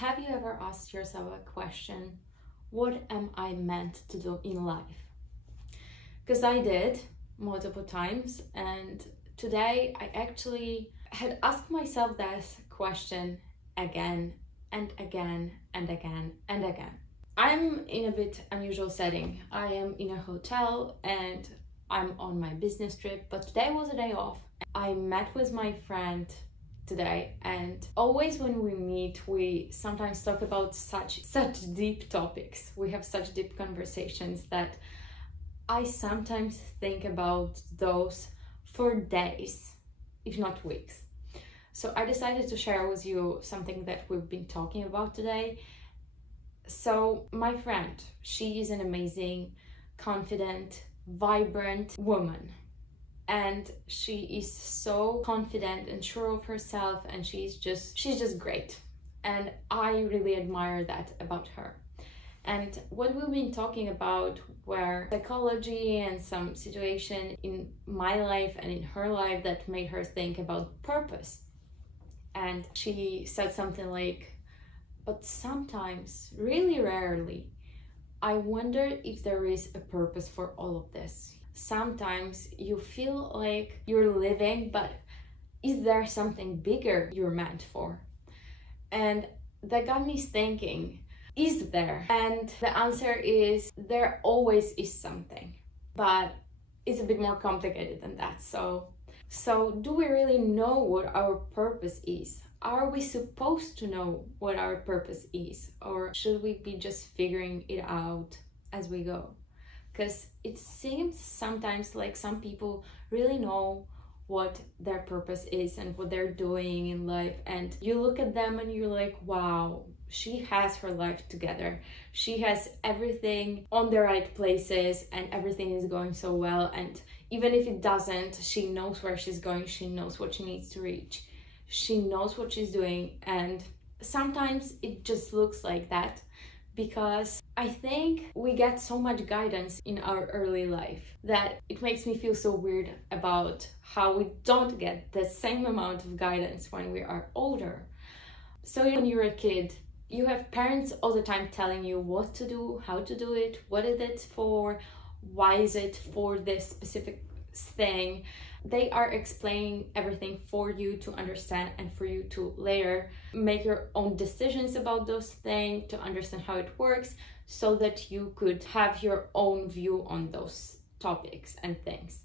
Have you ever asked yourself a question, what am I meant to do in life? Because I did multiple times, and today I actually had asked myself that question again and again and again and again. I'm in a bit unusual setting. I am in a hotel and I'm on my business trip, but today was a day off. I met with my friend today, and always when we meet we sometimes talk about such deep topics. We have such deep conversations that I sometimes think about those for days, if not weeks. So I decided to share with you something that we've been talking about today. So my friend, she is an amazing, confident, vibrant woman. And she is so confident and sure of herself, and she's just great. And I really admire that about her. And what we've been talking about were psychology and some situation in my life and in her life that made her think about purpose. And she said something like, but sometimes, really rarely, I wonder if there is a purpose for all of this. Sometimes you feel like you're living, but is there something bigger you're meant for? And that got me thinking, is there? And the answer is there always is something, but it's a bit more complicated than that. So do we really know what our purpose is? Are we supposed to know what our purpose is, or should we be just figuring it out as we go? Because it seems sometimes like some people really know what their purpose is and what they're doing in life, and you look at them and you're like, wow, she has her life together, she has everything on the right places and everything is going so well. And even if it doesn't, she knows where she's going, she knows what she needs to reach, she knows what she's doing. And sometimes it just looks like that because I think we get so much guidance in our early life that it makes me feel so weird about how we don't get the same amount of guidance when we are older. So when you're a kid, you have parents all the time telling you what to do, how to do it, what is it for, why is it for this specific thing. They are explaining everything for you to understand and for you to later make your own decisions about those things, to understand how it works, so that you could have your own view on those topics and things.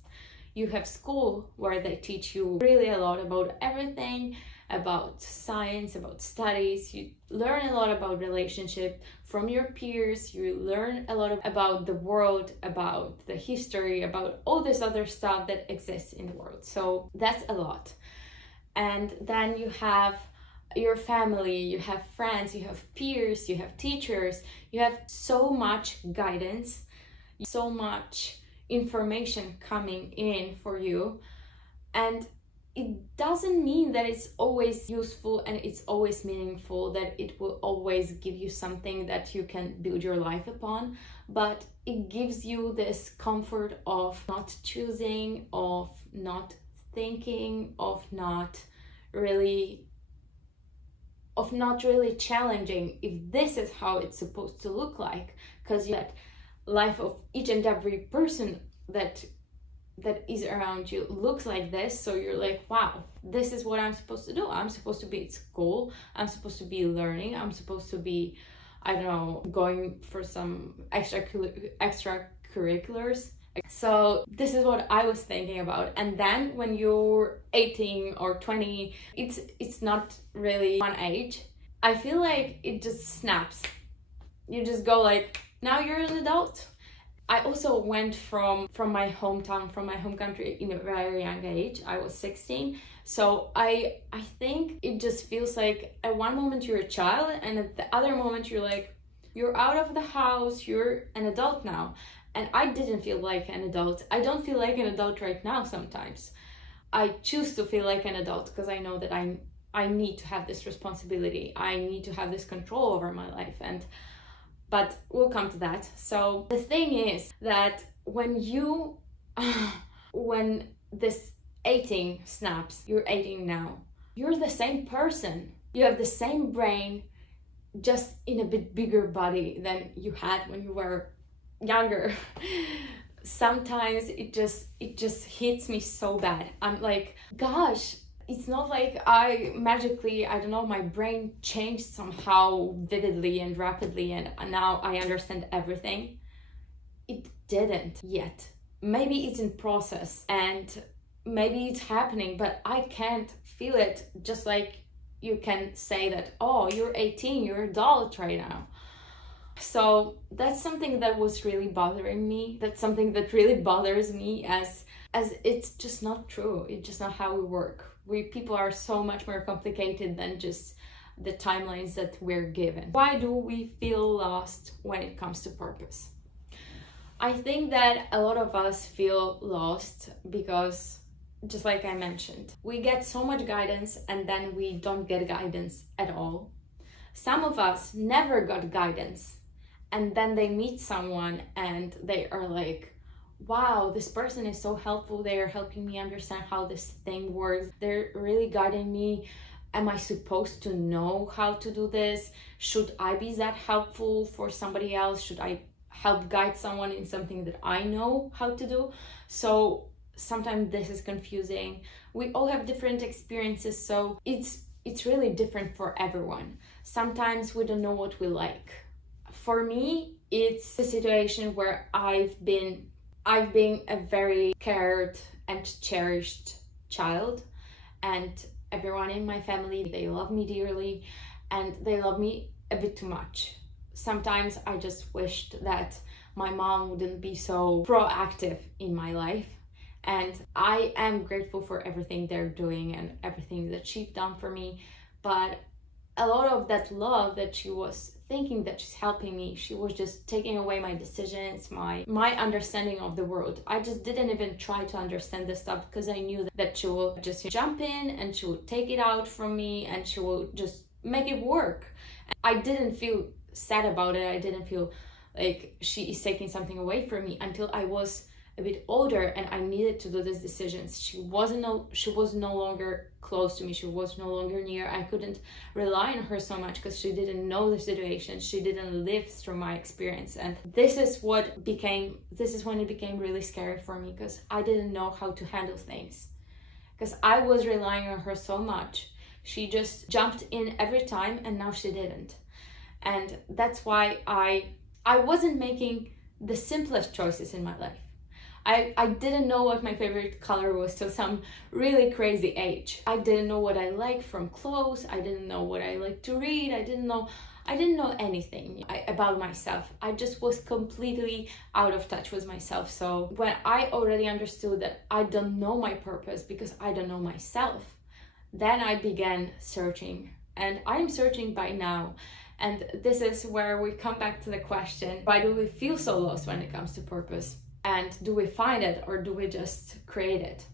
You have school where they teach you really a lot about everything, about science, about studies. You learn a lot about relationship from your peers. You learn a lot about the world, about the history, about all this other stuff that exists in the world. So that's a lot. And then you have your family, you have friends, you have peers, you have teachers, you have so much guidance, so much information coming in for you. And it doesn't mean that it's always useful and it's always meaningful, that it will always give you something that you can build your life upon, but it gives you this comfort of not choosing, of not thinking, of not really challenging if this is how it's supposed to look like, because that life of each and every person that is around you looks like this. So you're like, wow, this is what I'm supposed to do. I'm supposed to be at school, I'm supposed to be learning, I'm supposed to be, I don't know, going for some extracurriculars. So this is what I was thinking about. And then when you're 18 or 20, it's not really one age. I feel like it just snaps. You just go like, now you're an adult. I also went from my hometown, from my home country in a very young age. I was 16. So I think it just feels like at one moment you're a child and at the other moment you're like, you're out of the house, you're an adult now. And I didn't feel like an adult. I don't feel like an adult right now sometimes. I choose to feel like an adult because I know that I need to have this responsibility. I need to have this control over my life. But we'll come to that. So the thing is that when this 18 snaps, you're 18 now, you're the same person. You have the same brain, just in a bit bigger body than you had when you were younger. Sometimes it just hits me so bad. I'm like, gosh, it's not like I magically, I don't know, my brain changed somehow vividly and rapidly and now I understand everything. It didn't yet. Maybe it's in process and maybe it's happening, but I can't feel it. Just like you can say that, oh, you're 18, you're an adult right now. So that's something that was really bothering me. That's something that really bothers me, as it's just not true. It's just not how we work. We people are so much more complicated than just the timelines that we're given. Why do we feel lost when it comes to purpose? I think that a lot of us feel lost because, just like I mentioned, we get so much guidance and then we don't get guidance at all. Some of us never got guidance and then they meet someone and they are like, wow, this person is so helpful. They are helping me understand how this thing works. They're really guiding me. Am I supposed to know how to do this? Should I be that helpful for somebody else? Should I help guide someone in something that I know how to do? So sometimes this is confusing. We all have different experiences, so it's really different for everyone. Sometimes we don't know what we like. For me, it's a situation where I've been a very cared and cherished child, and everyone in my family, they love me dearly and they love me a bit too much. Sometimes I just wished that my mom wouldn't be so proactive in my life, and I am grateful for everything they're doing and everything that she's done for me. But a lot of that love that she was thinking that she's helping me, she was just taking away my decisions, my understanding of the world. I just didn't even try to understand this stuff because I knew that she will just jump in and she would take it out from me and she will just make it work. I didn't feel sad about it. I didn't feel like she is taking something away from me until I was a bit older and I needed to do these decisions. She was no longer close to me. She was no longer near. I couldn't rely on her so much because she didn't know the situation. She didn't live through my experience. And this is when it became really scary for me, because I didn't know how to handle things. Because I was relying on her so much. She just jumped in every time and now she didn't. And that's why I wasn't making the simplest choices in my life. I didn't know what my favorite color was till some really crazy age. I didn't know what I liked from clothes. I didn't know what I liked to read. I didn't know anything about myself. I just was completely out of touch with myself. So when I already understood that I don't know my purpose because I don't know myself, then I began searching, and I'm searching by now. And this is where we come back to the question, why do we feel so lost when it comes to purpose? And do we find it or do we just create it?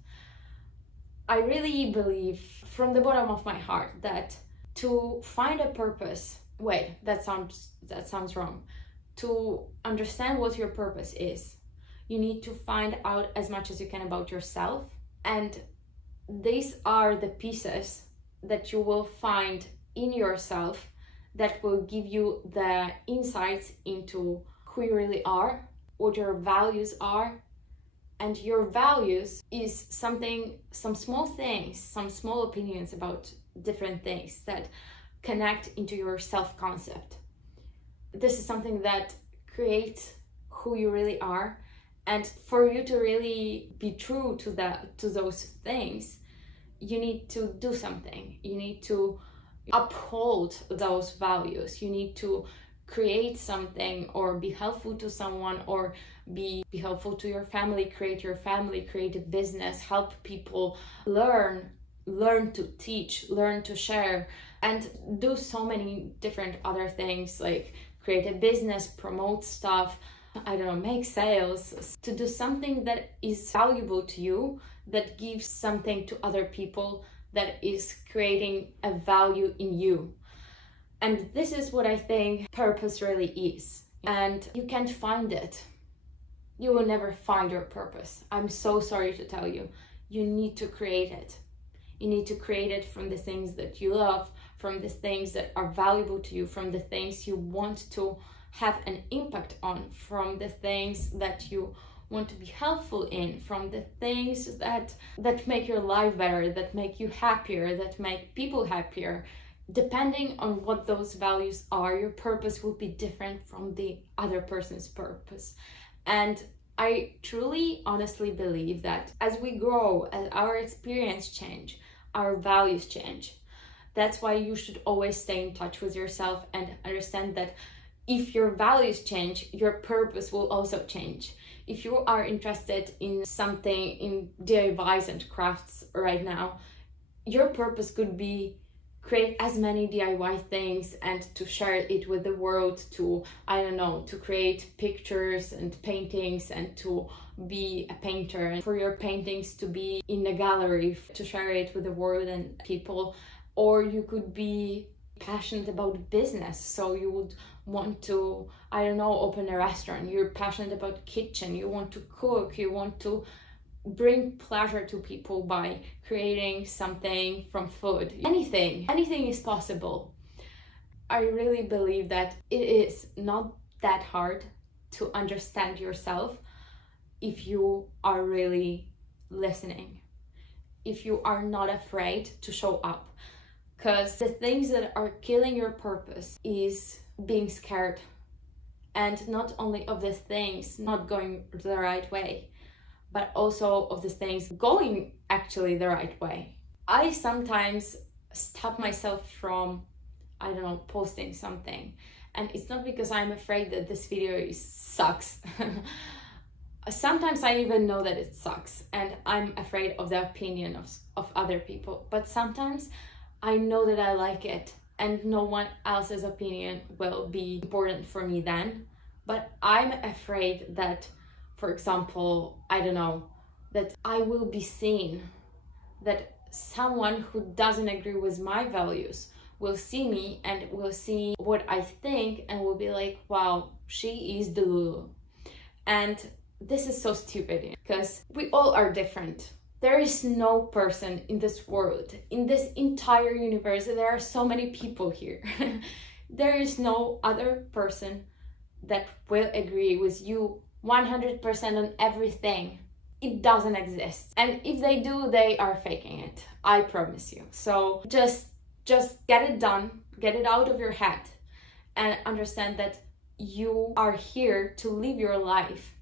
I really believe from the bottom of my heart that to find a purpose, that sounds wrong. To understand what your purpose is, you need to find out as much as you can about yourself. And these are the pieces that you will find in yourself that will give you the insights into who you really are, what your values are. And your values is some small things, some small opinions about different things that connect into your self-concept. This is something that creates who you really are. And for you to really be true to those things, you need to do something. You need to uphold those values. You need to create something or be helpful to someone or be helpful to your family, create a business, help people learn to teach, learn to share, and do so many different other things, like create a business, promote stuff, make sales, to do something that is valuable to you, that gives something to other people, that is creating a value in you. And this is what I think purpose really is. And you can't find it. You will never find your purpose. I'm so sorry to tell you. You need to create it. You need to create it from the things that you love, from the things that are valuable to you, from the things you want to have an impact on, from the things that you want to be helpful in, from the things that make your life better, that make you happier, that make people happier. Depending on what those values are, your purpose will be different from the other person's purpose. And I truly, honestly believe that as we grow, as our experience change, our values change. That's why you should always stay in touch with yourself and understand that if your values change, your purpose will also change. If you are interested in something, in DIYs and crafts right now, your purpose could be create as many DIY things and to share it with the world, to, I don't know, to create pictures and paintings and to be a painter, and for your paintings to be in a gallery, to share it with the world and people. Or you could be passionate about business, so you would want to, I don't know, open a restaurant. You're passionate about kitchen, you want to cook, you want to bring pleasure to people by creating something from food. Anything is possible. I really believe that it is not that hard to understand yourself if you are really listening, if you are not afraid to show up. Because the things that are killing your purpose is being scared, and not only of the things not going the right way, but also of the things going actually the right way. I sometimes stop myself from, I don't know, posting something. And it's not because I'm afraid that this video sucks. Sometimes I even know that it sucks and I'm afraid of the opinion of other people. But sometimes I know that I like it and no one else's opinion will be important for me then. But I'm afraid that, for example, I don't know, that I will be seen, that someone who doesn't agree with my values will see me and will see what I think and will be like, wow, she is the Lulu. And this is so stupid because we all are different. There is no person in this world, in this entire universe, there are so many people here. There is no other person that will agree with you 100% on everything. It doesn't exist. And if they do, they are faking it. I promise you. So just get it done, get it out of your head, and understand that you are here to live your life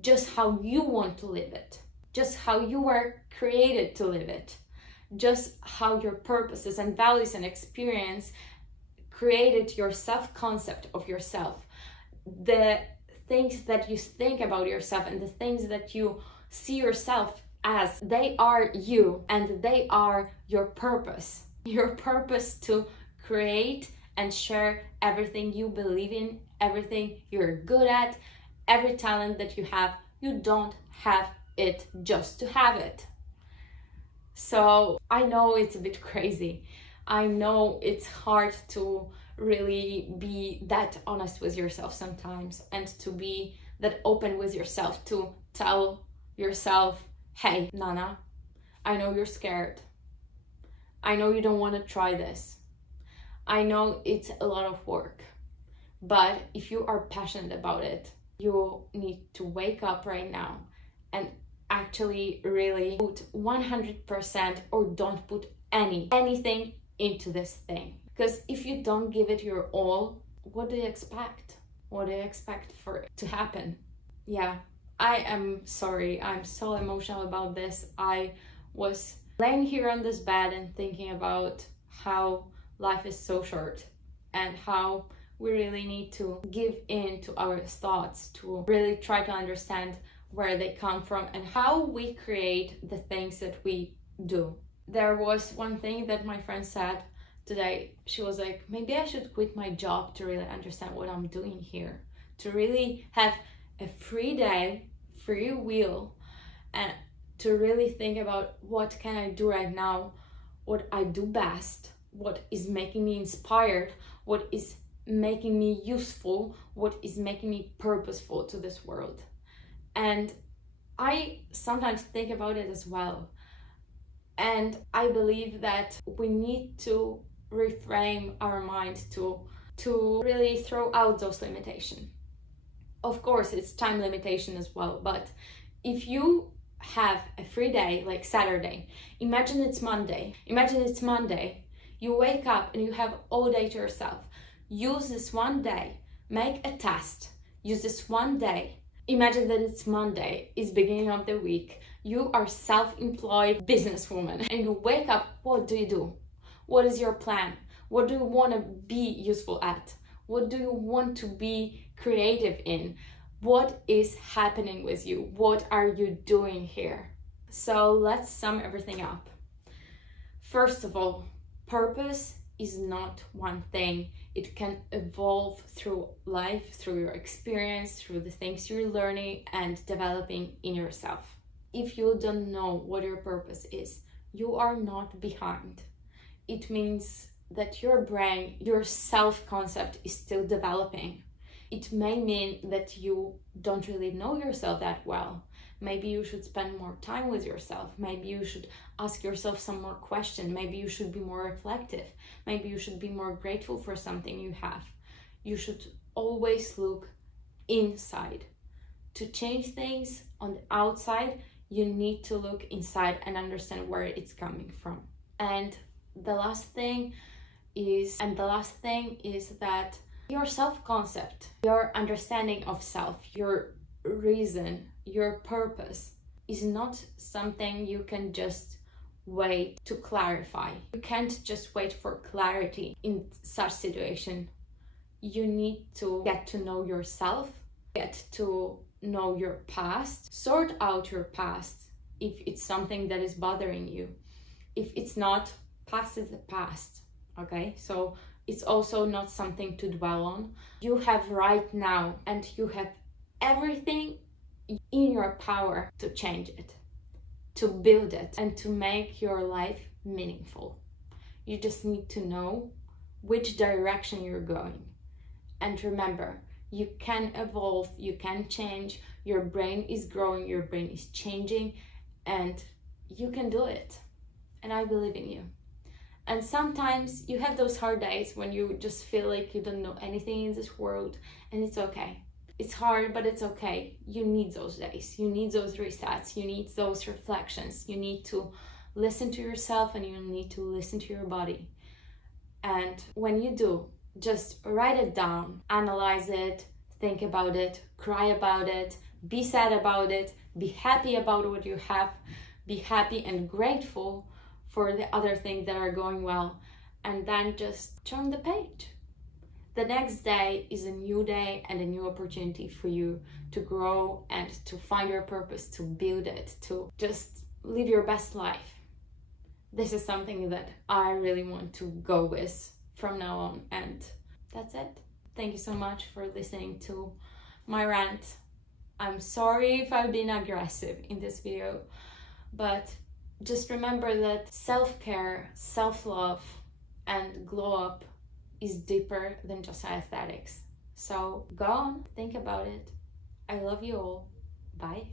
just how you want to live it, just how you were created to live it, just how your purposes and values and experience created your self-concept of yourself. The things that you think about yourself and the things that you see yourself as, they are you and they are your purpose. Your purpose to create and share everything you believe in, everything you're good at, every talent that you have. You don't have it just to have it. So I know it's a bit crazy. I know it's hard to really be that honest with yourself sometimes and to be that open with yourself, to tell yourself, hey, Nana, I know you're scared. I know you don't want to try this. I know it's a lot of work, but if you are passionate about it, you need to wake up right now and actually really put 100% or don't put anything into this thing. Because if you don't give it your all, what do you expect? What do you expect for it to happen? Yeah, I am sorry. I'm so emotional about this. I was laying here on this bed and thinking about how life is so short and how we really need to give in to our thoughts, to really try to understand where they come from and how we create the things that we do. There was one thing that my friend said today. She was like, maybe I should quit my job to really understand what I'm doing here, to really have a free day, free will, and to really think about what can I do right now, what I do best, what is making me inspired, what is making me useful, what is making me purposeful to this world. And I sometimes think about it as well. And I believe that we need to reframe our mind to really throw out those limitations. Of course, it's time limitation as well, but if you have a free day like Saturday, imagine it's Monday. You wake up and you have all day to yourself. Use this one day, make a test, use this one day. Imagine that it's Monday, it's beginning of the week. You are self-employed businesswoman and you wake up, what do you do? What is your plan? What do you want to be useful at? What do you want to be creative in? What is happening with you? What are you doing here? So let's sum everything up. First of all, purpose is not one thing. It can evolve through life, through your experience, through the things you're learning and developing in yourself. If you don't know what your purpose is, you are not behind. It means that your brain, your self-concept is still developing. It may mean that you don't really know yourself that well. Maybe you should spend more time with yourself. Maybe you should ask yourself some more questions. Maybe you should be more reflective. Maybe you should be more grateful for something you have. You should always look inside. To change things on the outside, you need to look inside and understand where it's coming from. And the last thing is that your self-concept, your understanding of self, your reason, your purpose is not something you can just wait to clarify. You can't just wait for clarity in such situation. You need to get to know yourself, get to know your past, sort out your past if it's something that is bothering you. If it's not, past is the past, okay? So it's also not something to dwell on. You have right now and you have everything in your power to change it, to build it, and to make your life meaningful. You just need to know which direction you're going. And remember, you can evolve, you can change, your brain is growing, your brain is changing, and you can do it. And I believe in you. And sometimes you have those hard days when you just feel like you don't know anything in this world, and it's okay. It's hard, but it's okay. You need those days. You need those resets. You need those reflections. You need to listen to yourself and you need to listen to your body. And when you do, just write it down, analyze it, think about it, cry about it, be sad about it, be happy about what you have, be happy and grateful for the other things that are going well, and then just turn the page. The next day is a new day and a new opportunity for you to grow and to find your purpose, to build it, to just live your best life. This is something that I really want to go with from now on, and that's it. Thank you so much for listening to my rant. I'm sorry if I've been aggressive in this video, but just remember that self-care, self-love, and glow up is deeper than just aesthetics. So go on, think about it. I love you all. Bye.